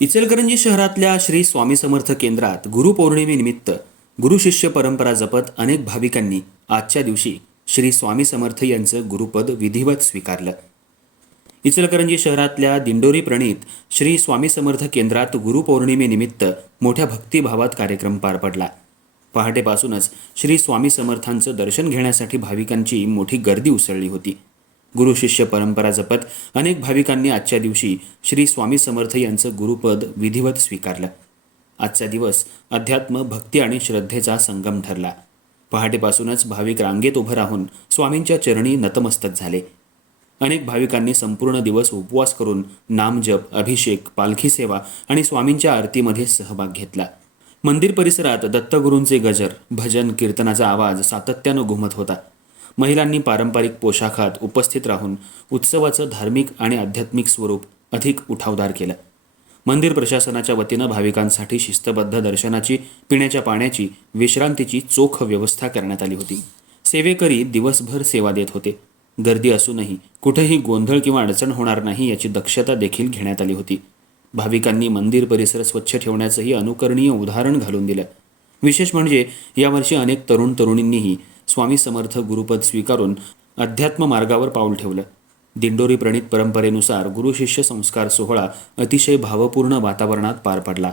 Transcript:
इचलकरंजी शहरातल्या श्री स्वामी समर्थ केंद्रात गुरुपौर्णिमेनिमित्त गुरुशिष्य परंपरा जपत अनेक भाविकांनी आजच्या दिवशी श्री स्वामी समर्थ यांचं गुरुपद विधिवत स्वीकारलं. इचलकरंजी शहरातल्या दिंडोरी प्रणीत श्री स्वामी समर्थ केंद्रात गुरुपौर्णिमेनिमित्त मोठ्या भक्तिभावात कार्यक्रम पार पडला. पहाटेपासूनच श्री स्वामी समर्थांचं दर्शन घेण्यासाठी भाविकांची मोठी गर्दी उसळली होती. गुरु शिष्य परंपरा जपत अनेक भाविकांनी आजच्या दिवशी श्री स्वामी समर्थ यांचं गुरुपद विधिवत स्वीकारलं. आजचा दिवस अध्यात्म भक्ती आणि श्रद्धेचा संगम ठरला. पहाटेपासूनच भाविक रांगेत उभं राहून स्वामींच्या चरणी नतमस्तक झाले. अनेक भाविकांनी संपूर्ण दिवस उपवास करून नामजप अभिषेक पालखी सेवा आणि स्वामींच्या आरतीमध्ये सहभाग घेतला. मंदिर परिसरात दत्तगुरूंचे गजर भजन कीर्तनाचा आवाज सातत्यानं घुमत होता. महिलांनी पारंपरिक पोशाखात उपस्थित राहून उत्सवाचं धार्मिक आणि आध्यात्मिक स्वरूप अधिक उठावदार केलं. मंदिर प्रशासनाच्या वतीनं भाविकांसाठी शिस्तबद्ध दर्शनाची पिण्याच्या पाण्याची विश्रांतीची चोख व्यवस्था करण्यात आली होती. सेवेकरी दिवसभर सेवा देत होते. गर्दी असूनही कुठेही गोंधळ किंवा अडचण होणार नाही याची दक्षता देखील घेण्यात आली होती. भाविकांनी मंदिर परिसर स्वच्छ ठेवण्याचंही अनुकरणीय उदाहरण घालून दिलं. विशेष म्हणजे यावर्षी अनेक तरुण तरुणींनीही स्वामी समर्थ गुरुपद स्वीकारून अध्यात्म मार्गावर पाऊल ठेवलं. दिंडोरी प्रणित परंपरेनुसार गुरुशिष्य संस्कार सोहळा अतिशय भावपूर्ण वातावरणात पार पडला.